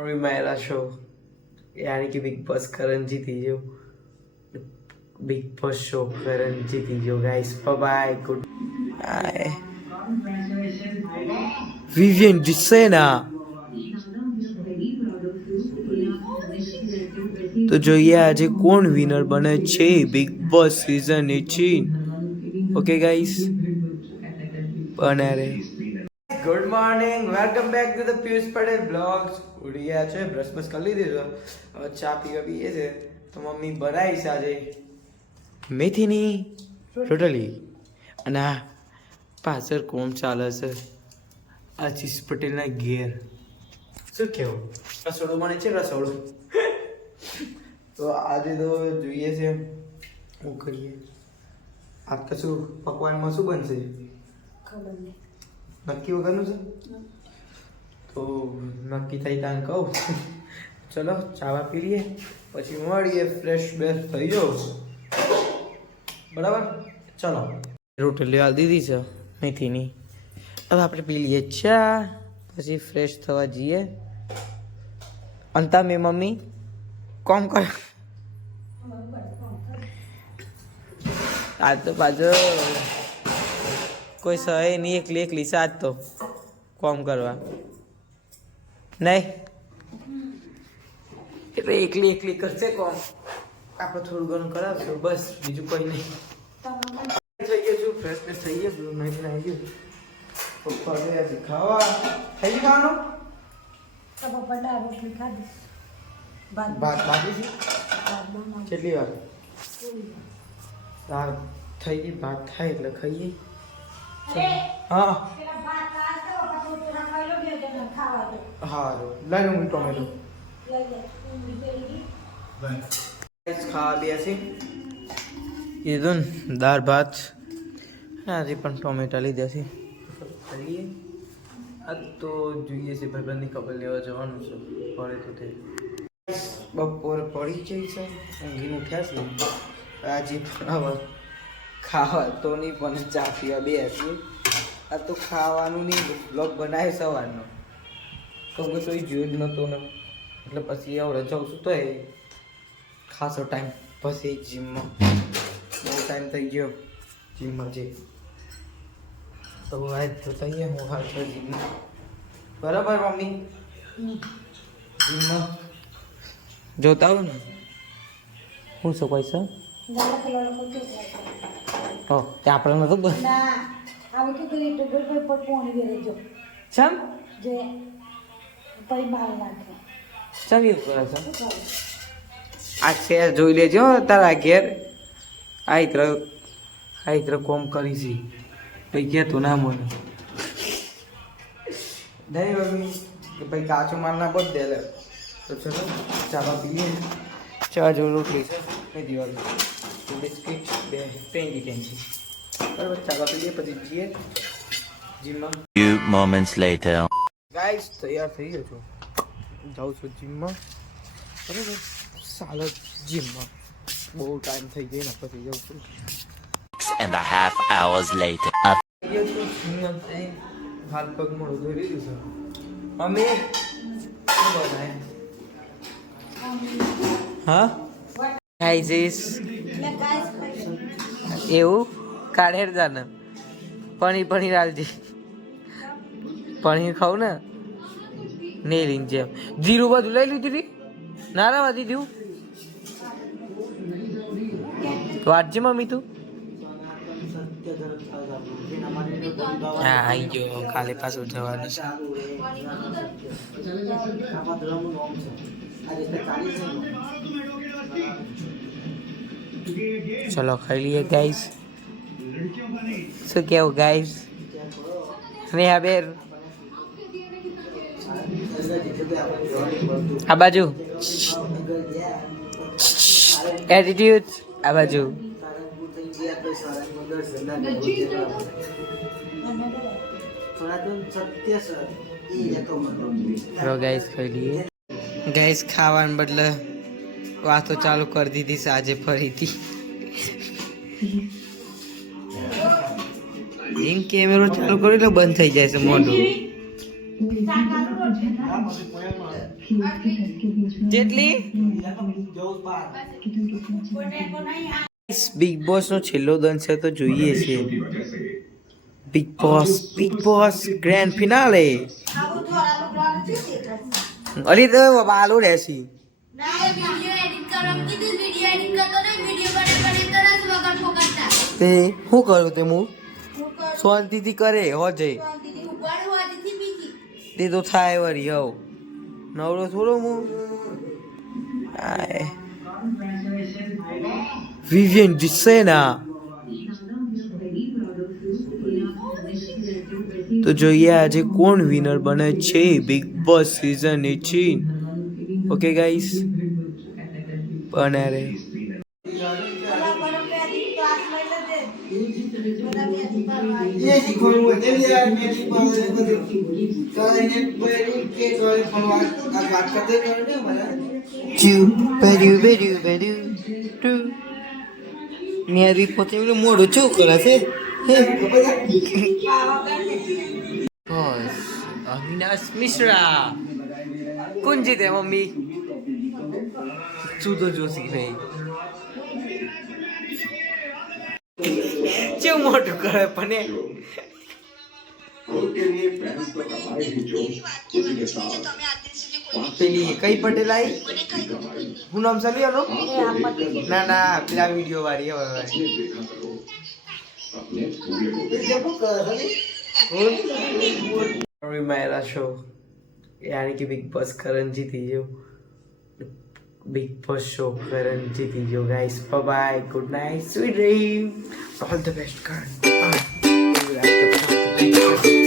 मेरा शो यानी कि बिग बॉस करण जीती जो बिग बॉस शो करण जीती जो guys bye good bye Vivian जिसेना तो જોઈએ આજે કોણ વિનર બને છે Bigg Boss season 18 okay guys બને રે good morning welcome back to the Piyush Patel blogs ઉડિયા છે બ્રશ બસ કરી લીધો હવે ચા પીવા પીએ છે તો મમ્મી બનાવી છે આજે મેથીની રોટલી અને આ પાછળ કોમ ચાલે છે આશીષ પટેલના ઘેર શું કેવું રસોડું બને છે રસોડું તો આજે તો જોઈએ છે શું કરીએ આજ કશું પકવાનમાં શું બનશે ખબર નહીં નક્કી વગરનું છે તો નક્કી થઈ ત્યાં કહું ચલો ચાવા પી લઈએ પછી મળીએ ફ્રેશ બેશ થઈ જાઓ બરાબર ચલો રોટલી હાલ દીધી છે મેથીની હવે આપણે પી લઈએ ચા પછી ફ્રેશ થવા જઈએ અંતા મેં મમ્મી કોમ કર આજ તો પાછો કોઈ સહે નહીં એકલી એકલી સાથ તો કોમ કરવા નહીં એટલે એકલી એકલી કરશે કોમ આપણે થોડું ઘણું કરાવશું બસ બીજું કોઈ નહીં થઈ ગયું છું ફ્રેશ ફ્રેશ થઈ ગયું નહીં આવી ગયું પપ્પા ગયા ખાવા થઈ ગયું પપ્પા દાળ રોટલી ખાધી ભાત બાકી છે કેટલી વાર દાળ થઈ ગઈ ભાત થાય એટલે ખાઈએ હા સારું લઈ લઉં ટોમેટો ખાવા બેસી કીધું ને દાળ ભાત હજી પણ ટોમેટા લીધા છે ખાઈએ આ તો જોઈએ છે ભાઈબંધની ખબર લેવા જવાનું છે પડે તો તે બપોર પડી જાય છે ઊંઘીને ઉઠ્યા છે આજે હવે ખાવા તો નહીં પણ ચા પીવા બે છીએ આ તો ખાવાનું નહીં બ્લોગ બનાવે સવારનો તો કોઈ જોયું જ નહોતું ને એટલે પછી આવડે જાઉં છું તો એ ખાસો ટાઈમ પછી જીમમાં બહુ ટાઈમ થઈ ગયો જીમમાં જે તો આજ તો થઈએ હું હાલ તો જીમમાં બરાબર મમ્મી જીમમાં જોતા આવું ને શું શું પૈસા ઓ તે આપણે નતું બસ આવે કે કરી તો ગોળ પર પોણી દે જો ચમ જે પરિમાણ નાખે ચમ એવું કરે છે આ શેર જોઈ લેજો તારા ઘેર આઈત્ર કોમ કરી છે ભાઈ કે તું ના મને નહીં મમ્મી કે ભાઈ કાચો માલ ના બધ દે લે તો ચલો ચાવા પીએ ચા જો રોટલી છે નહીં દિવાળી બિસ્કિટ બે ટેન્કી બરાબર ચાવા પીએ પછી જઈએ જીમમાં few moments later ગાઈસ તૈયાર થઈ ગયો છું જાઉં છું જીમમાં બરાબર સાલ જીમમાં બહુ ટાઈમ થઈ ગયો ને પછી જાઉં છું 6.5 hours later હાથ પગ મોડું ધોઈ લીધું છે મમ્મી શું બનાય હા ખાઈશીશ એવું કાઢેર જાને પનીર આલજી પનીર ખાવ ને નેલીન જેમ જીરું બધું લઈ લીધું હતી નારાવા દીધું વાંચજે મમ્મી તું હા આવી ગયો કાલે પાછું જવાનું છે ચલો ખાઈ લઈએ ગાઈસ શું કેવું ગાઈસ નેહા બેર આ બાજુ એટીટ્યુડ આ બાજુ ગાઈસ ખાઈ લઈએ ગાઈસ ખાવાને બદલે વાતો ચાલુ કરી દીધી છે આજે ફરીથી એમ કેમેરો ચાલુ કર્યો એટલે બંધ થઈ જાય છે મોઢું જેટલી બિગ બોસ નો છેલ્લો દંશ છે તો જોઈએ છે બિગ બોસ ગ્રેન્ડ ફિનાલે આવું થોડા લોકોને શું દેખાશે? અલી તો બાલો રહેશી તે શું કરું તે હું શાંતિથી કરે હોજે તે તો થાય વળી હવ નવરો થોડો હું વિવિયન ડિસેના તો જોઈએ આજે કોણ વિનર બને છે Bigg Boss season 18 okay guys બને રે મોડું શું કરે છે અવિનાશ મિશ્રા કોણ જીતે મમ્મી તું તો જોશી નહીં કેવું મોટું કરે પણ પેલી કઈ પટેલ આવી હું નામ સલિયાનો ના ના પેલા વિડીયો વાળી હવે मेरा शो यानी कि बिग बॉस करण जीती जो बिग बॉस शो करण जीती जो guys bye bye good night sweet dream all the best Karan